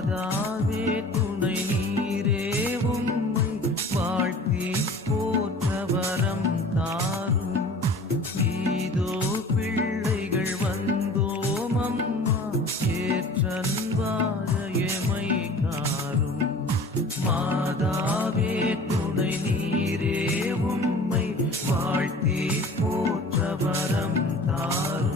மாதாவே துணை நீரே உம்மை வாழ்த்தி போற்ற வரம் தாரும். இதோ பிள்ளைகள் வந்தோம் அம்மா ஏற்றன்பாக எமை காரும். மாதாவே துணை நீரே உம்மை வாழ்த்தி போற்ற வரம் தாரும்.